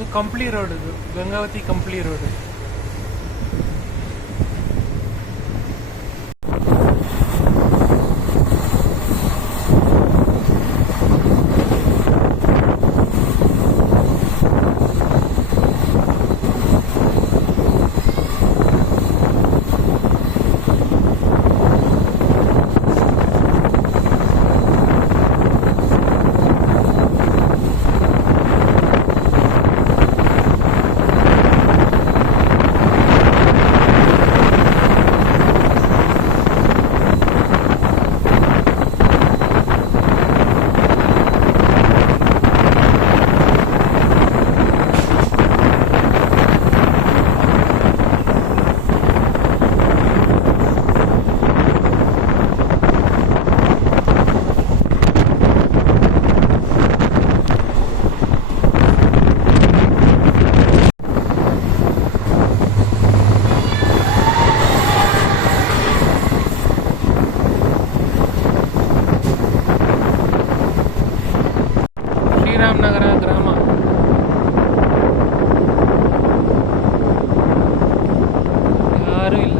ಅದು ಕಂಪ್ಲಿ ರೋಡ್, ಇದು ಗಂಗಾವತಿ ಕಂಪ್ಲಿ ರೋಡ್. ಶ್ರೀರಾಮನಗರ ಗ್ರಾಮ. ಯಾರೂ ಇಲ್ಲ.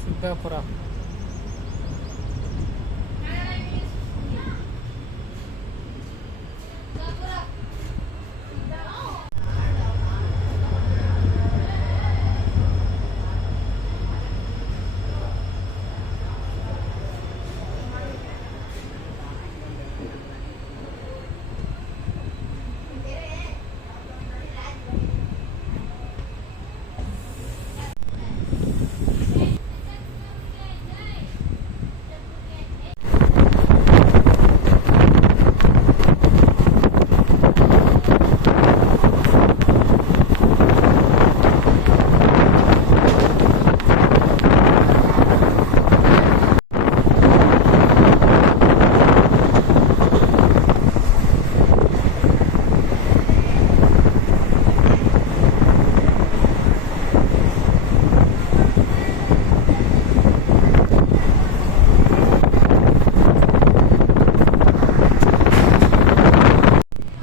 ಸಿದ್ದಾಪುರ.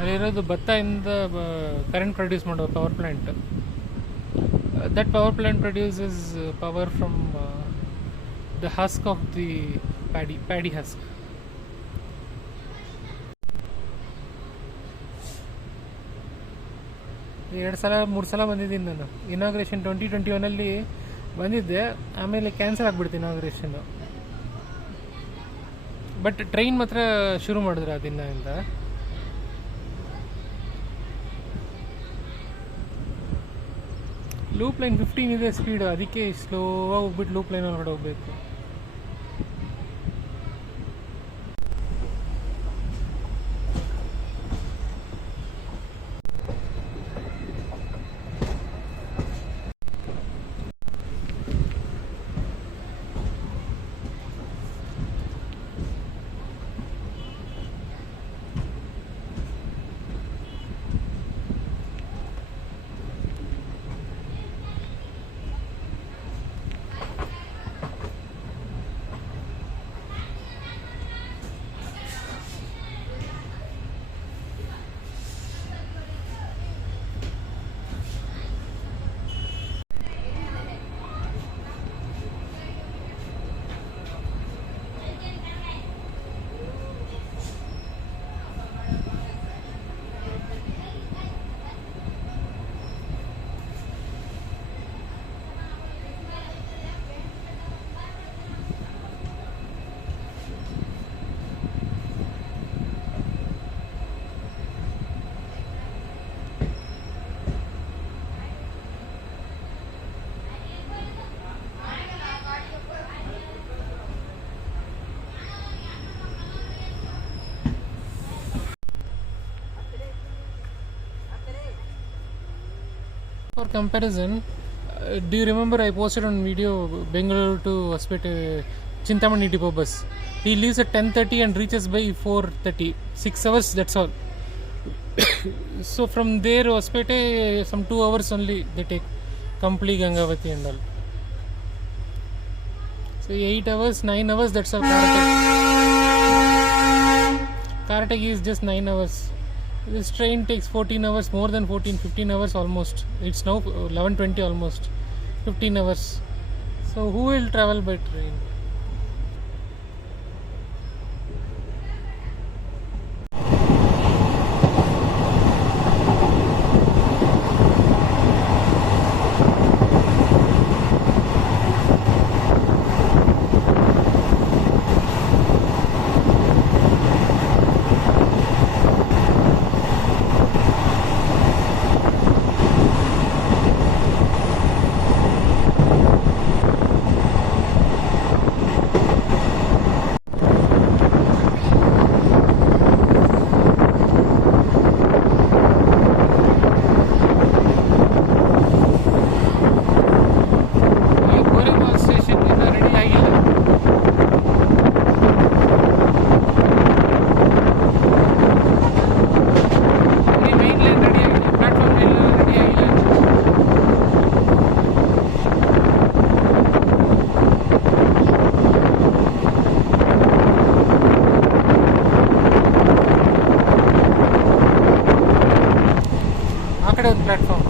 ಅಲ್ಲಿರೋದು ಭತ್ತದಿಂದ ಕರೆಂಟ್ ಪ್ರೊಡ್ಯೂಸ್ ಮಾಡೋ power plant. That power plant produces power from the husk of the paddy husk. ಮೂರು ಸಲ ಬಂದಿದ್ದೀನಿ ನಾನು. ಇನಾಗ್ರೇಷನ್ 2021 ಬಂದಿದ್ದೆ, ಆಮೇಲೆ ಕ್ಯಾನ್ಸಲ್ ಆಗಿಬಿಡ್ತು ಇನಾಗ್ರೇಷನ್ನು. ಬಟ್ ಟ್ರೈನ್ ಮಾತ್ರ ಶುರು ಮಾಡಿದ್ರೆ ಆ ದಿನದಿಂದ. ಲೂಪ್ ಲೈನ್ 15 ಇದೆ ಸ್ಪೀಡು, ಅದಕ್ಕೆ ಸ್ಲೋವಾಗಿ ಹೋಗ್ಬಿಟ್ಟು ಲೂಪ್ ಲೈನ್ ಒಳಗಡೆ ಹೋಗ್ಬೇಕು. For comparison, do you remember I posted on video Bengaluru to Hospete Chintamani Depot bus? He leaves at 10:30 and reaches by 4:30. 6 hours, that's all. So from there Hospete some 2 hours only they take complete Gangavati and all. So 8 hours, 9 hours, that's all. Karatagi is just 9 hours. This train takes 14 hours, more than 14, 15 hours almost. It's now 11:20 almost. 15 hours. So who will travel by train? Platform.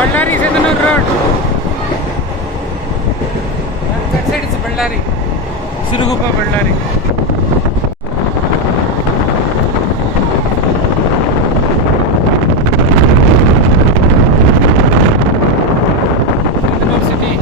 Ballari Sindanur Road. That side is Ballari. Surugupa Ballari. Sindanur city.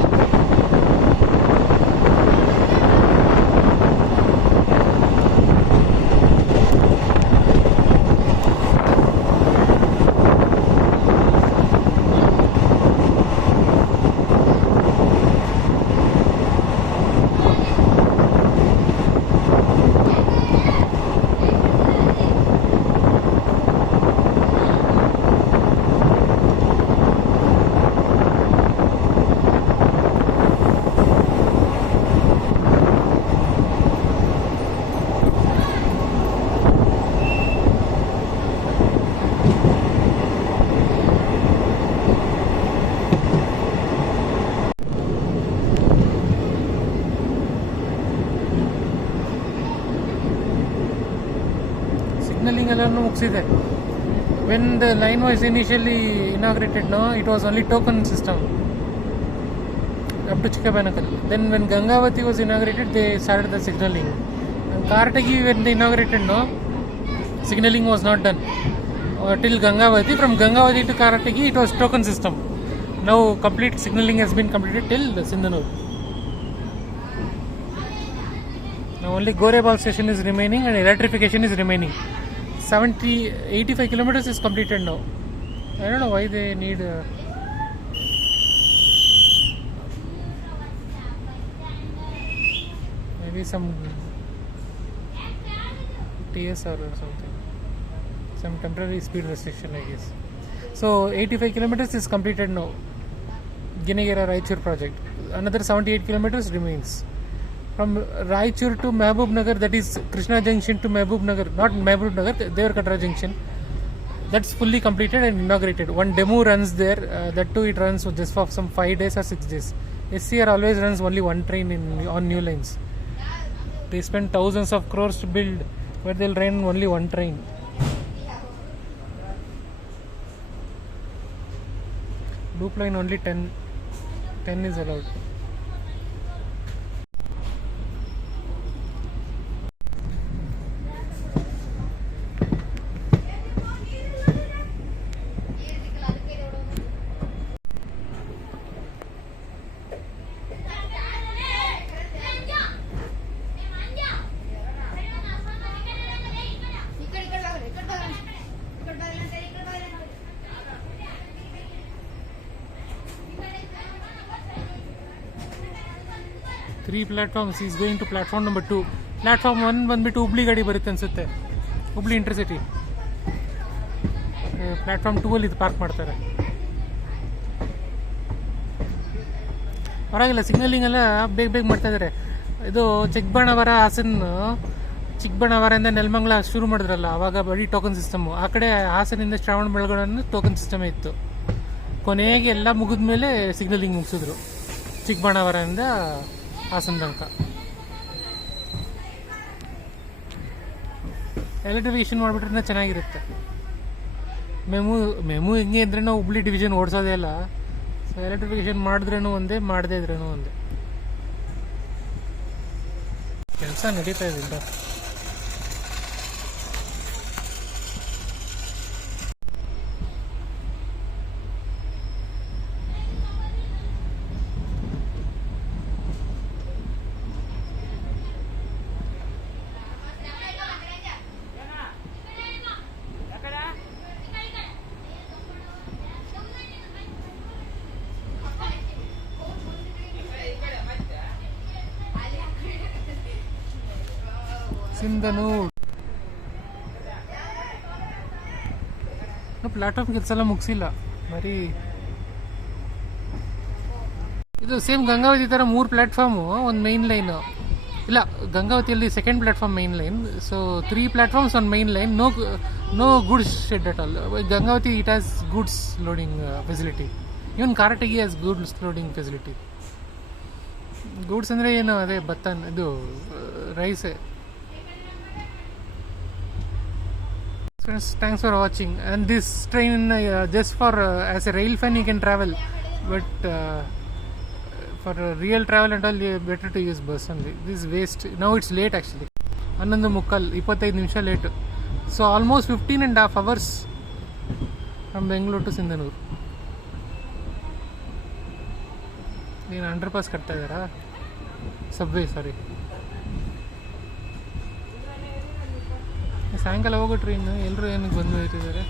Signaling ಎಲ್ಲಾನು ಮುಗಿಸಿದೆ. When the line was initially inaugurated, no, it was only token system up to Chikkabanakal. Then when Gangavati was inaugurated, they started the signaling. And Karatagi, when they inaugurated, no, signaling was not done till Gangavati. From Gangavati to Karatagi, it was token system. Now complete signaling has been completed till Sindanur. Now only Gorebal station is remaining and electrification is remaining. 85 kilometers is completed now. I don't know why they need maybe some TSR or something. some temporary speed restriction, I guess. So 85 kilometers is completed now. Ginegera Raichur project. Another 78 kilometers remains. From Raichur to Mehboob Nagar, that is Krishna Junction to Mehboob Nagar, not Mehboob Nagar, Devarkatra Junction. That's fully completed and inaugurated. One demo runs there. That too, it runs just for some 5 days or 6 days. SCR always runs only one train on new lines. They spend thousands of crores to build, but they'll run only one train. Loop line only 10 is allowed. Three platforms. He's going to platform number 2. Platform 1 ಬಂದ್ಬಿಟ್ಟು ಹುಬ್ಳಿ ಗಾಡಿ ಬರುತ್ತೆ ಅನ್ಸುತ್ತೆ, Hubli intercity. Platform 2 ಅಲ್ಲಿ ಇದು park ಮಾಡ್ತಾರೆ. ಪರವಾಗಿಲ್ಲ, signalling ಎಲ್ಲ ಬೇಗ ಮಾಡ್ತಾ ಇದ್ದಾರೆ. ಇದು ಚಿಕ್ಕಬಳ್ಳಾವರ ಹಾಸನ್, ಚಿಕ್ಕಬಳ್ಳಾವರದಿಂದ ನೆಲಮಂಗಲ ಶುರು ಮಾಡಿದ್ರಲ್ಲ, ಆವಾಗ ಬರೀ ಟೋಕನ್ ಸಿಸ್ಟಮು. ಆ ಕಡೆ ಹಾಸನಿಂದ ಶ್ರಾವಣ ಬೆಳಗೊಳನ್ನು ಟೋಕನ್ ಸಿಸ್ಟಮೇ ಇತ್ತು. ಕೊನೆಗೆ ಎಲ್ಲ ಮುಗಿದ ಮೇಲೆ ಸಿಗ್ನಲಿಂಗ್ ಮುಗಿಸಿದ್ರು ಚಿಕ್ಕಬಳ್ಳಾವರದಿಂದ ಹಾಸನ ತನಕ. ಎಲೆಕ್ಟ್ರಿಫಿಕೇಶನ್ ಮಾಡಿಬಿಟ್ರೆ ಚೆನ್ನಾಗಿರುತ್ತೆ. ಮೆಮು ಹೆಂಗೆ ಅಂದ್ರೆ ನಾವು ಹುಬ್ಳಿ ಡಿವಿಷನ್ ಓಡಿಸೋದೇ ಇಲ್ಲ. ಸೊ ಎಲೆಕ್ಟ್ರಿಫಿಕೇಶನ್ ಮಾಡಿದ್ರೇನು ಒಂದೇ, ಮಾಡದೇ ಇದ್ರೇನು ಒಂದೇ. ಕೆಲಸ ನಡೀತಾ ಇದೆ. ಸಿಂಧನೂರು ಪ್ಲಾಟ್ಫಾರ್ಮ್ ಕೆಲಸ ಎಲ್ಲ ಮುಗಿಸಿಲ್ಲ, ಬರೀ ಇದು ಸೇಮ್ ಗಂಗಾವತಿ ಥರ 3 ಪ್ಲಾಟ್ಫಾರ್ಮು, ಒಂದು ಮೈನ್ ಲೈನು. ಇಲ್ಲ, ಗಂಗಾವತಿಯಲ್ಲಿ second platform main line. So 3 platforms on main line. No goods shed at all. Gangavathi it has goods loading facility. Even Karatagi has goods loading facility. Goods ಅಂದರೆ ಏನು, ಅದೇ ಭತ್ತ, ಇದು ರೈಸೇ. Friends, thanks for watching. And this train just for as a rail fan you can travel, but for real travel and all, better to use bus only. This is waste. Now it's late actually. 11:25 ನಿಮಿಷ late. So almost 15.5 hours from Bangalore to Sindhanur. ಏನು under pass ಕಟ್ತಾ ಇದ್ದಾರಾ? Subway, ಸಾರಿ. ಸಾಯಂಕಾಲ ಹೋಗೋ train, ಎಲ್ಲರೂ ಏನಕ್ಕೆ ಬಂದು ಹೋಗ್ತಿದ್ದಾರೆ.